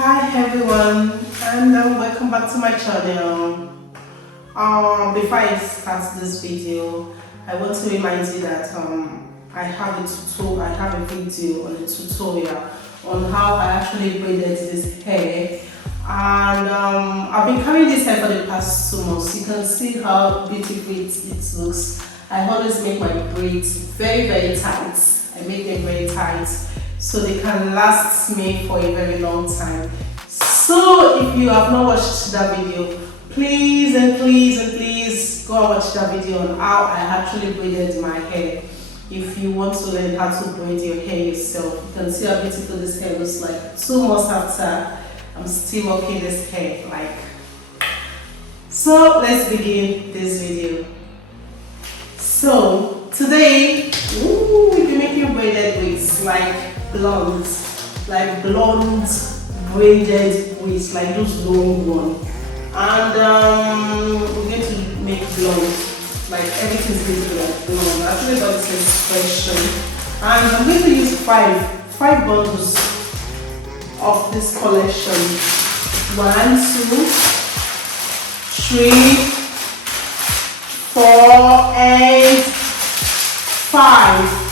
Hi everyone, and welcome back to my channel. Before I start this video, I want to remind you that I have a video on a tutorial on how I actually braided this hair, and I've been carrying this hair for the past 2 months. You can see how beautiful it looks. I always make my braids very tight. I make them very tight so they can last me for a very long time. So if you have not watched that video, please go and watch that video on how I actually braided my hair. If you want to learn how to braid your hair yourself, you can see how beautiful this hair looks like. 2 months after, I'm still working this hair like. So let's begin this video. So today we'll be making braided wigs, like blonde braided wigs, like those long ones. And we're going to make blonde, like everything's going to be like blonde. I actually got this expression, and I'm going to use five bundles of this collection. 1, 2, 3, 4, and 5.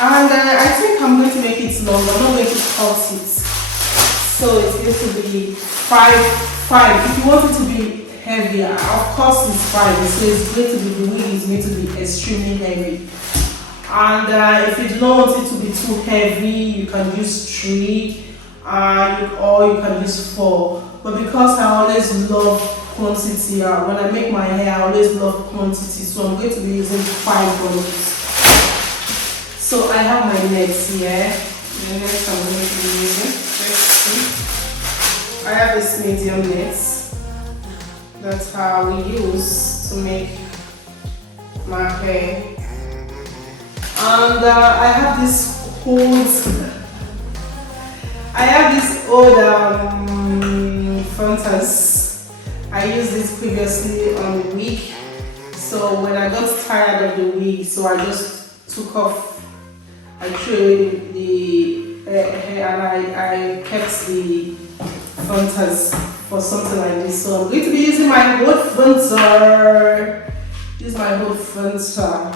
And I think I'm going to make it long. I'm not going to cut it. So it's going to be 5. If you want it to be heavier, of course it's 5. So it's going to be, the wig is going to be extremely heavy. And if you do not want it to be too heavy, you can use 3, or you can use 4. But because I always love quantity, when I make my hair, I always love quantity. So I'm going to be using 5 bundles. So I have my nets here. The nets I'm going to be using. Let's see. I have this medium nets that I will use to make my hair. And I have this old fronters. I used this previously on the wig. So when I got tired of the wig, so I just took off. I threw away the hair, and I kept the fronters for something like this. So I'm going to be using my old fronter. Use my old fronter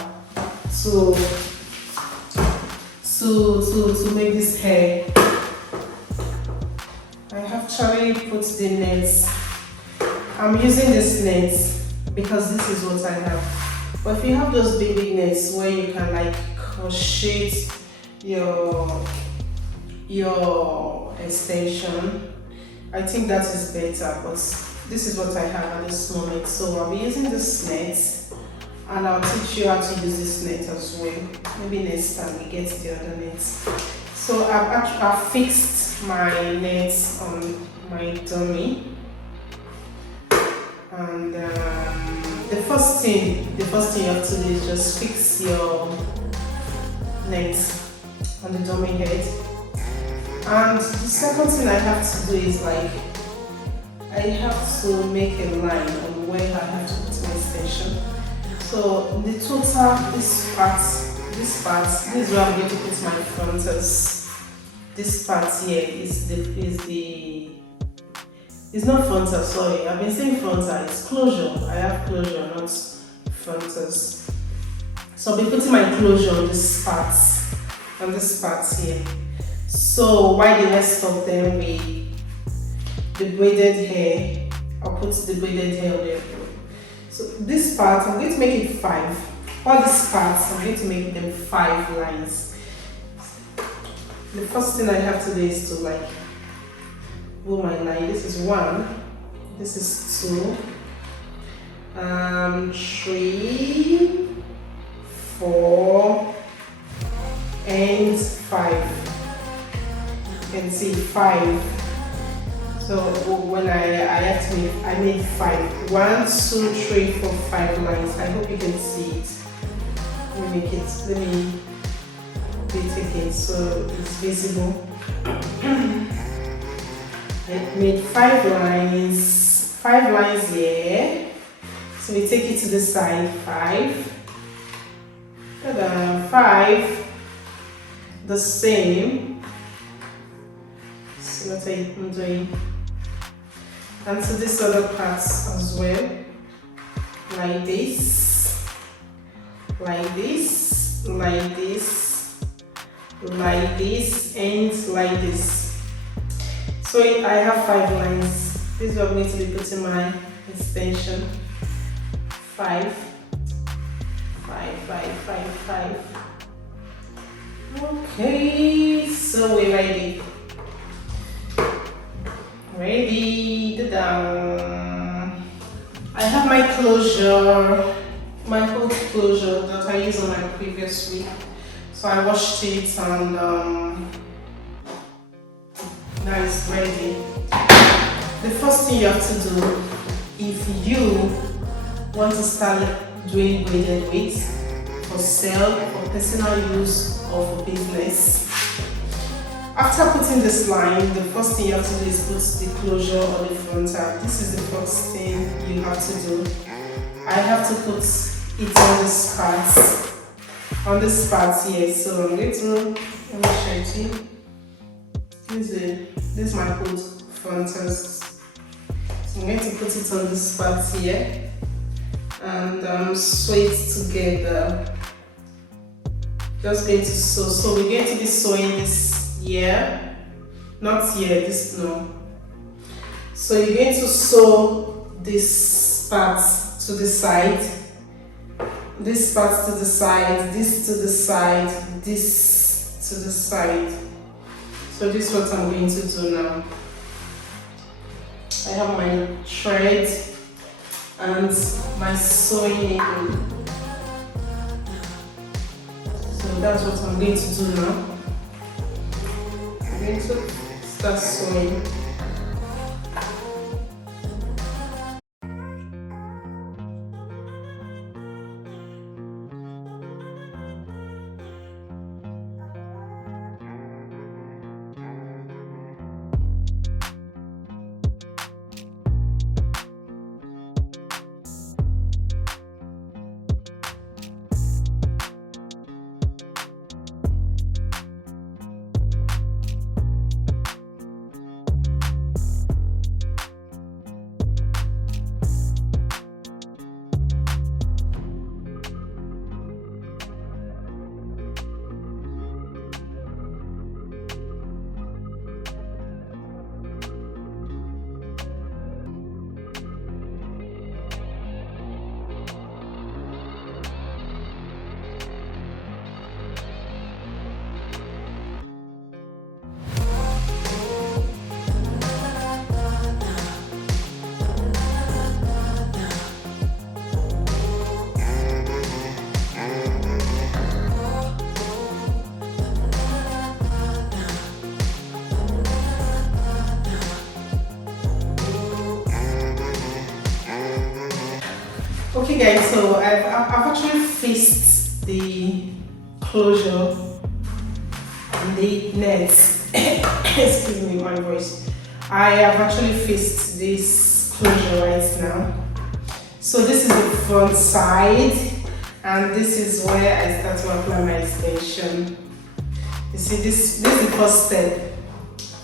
to make this hair. I have actually put the nets. I'm using this net because this is what I have. But if you have those big nets where you can like crochet your extension, I think that is better. But this is what I have at this moment. So I'll be using this net, and I'll teach you how to use this net as well. Maybe next time we get the other nets. So I've fixed my nets on my dummy, and the first thing you have to do is just fix your net on the dummy head. And the second thing I have to do is like I have to make a line on where I have to put my extension. So the total, this part, this is where I'm going to put my fronters. This part here is not fronter, sorry. I've been saying fronter, it's closure. I have closure, not fronters. So I'll be putting my closure on this part here. So while the rest of them be the braided hair, I'll put the braided hair on there. So this part, I'm going to make it 5. All these parts, I'm going to make them 5 lines. The first thing I have to do is to like pull my line. This is 1, this is 2, 3, 4, and 5. You can see 5. So when I have to make, I made 5. 1, 2, 3, 4, 5 lines. I hope you can see it. Let me make it. Let me do it again so it's visible. I made 5 lines. 5 lines here. So we take it to the side. 5. 5. The same. See what I'm doing? And to this other part as well, like this, like this, like this, like this, and like this. So I have 5 lines. This is where I'm going to be putting my extension. 5, 5, 5, 5, 5. Okay, so we're ready. Ready, ta-da! I have my closure, my whole closure that I used on my previous wig. So I washed it and now it's ready. The first thing you have to do, if you want to start doing braided wigs for sale, for personal use, or for business, after putting this line, the first thing you have to do is put the closure on the front tab. This is the first thing you have to do. I have to put it on this part. On this part here. So I'm going to, let me show it to you. This is my whole fronters. So I'm going to put it on this part here and sew it together. Just going to sew. So we're going to be sewing this here, not here, this no. So you're going to sew this part to the side, this part to the side, this to the side, this to the side. So this is what I'm going to do now. I have my thread and my sewing needle. So that's what I'm going to do now. I'm going to start sewing. Okay guys, so I've actually fixed the closure and the nets. Excuse me, my voice. I have actually fixed this closure right now. So this is the front side and this is where I start to apply my extension. You see, this is the first step.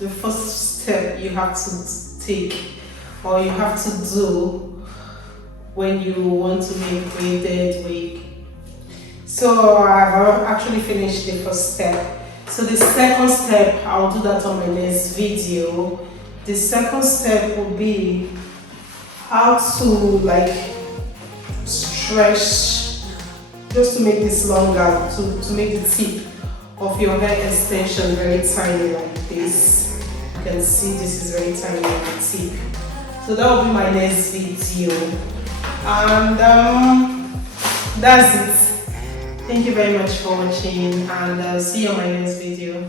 The first step you have to take or you have to do when you want to make braided wig. So I've actually finished the first step. So the second step, I'll do that on my next video. The second step will be how to like stretch, just to make this longer, to make the tip of your hair extension very tiny like this. You can see this is very tiny on the tip. So that will be my next video. And that's it. Thank you very much for watching and see you on my next video.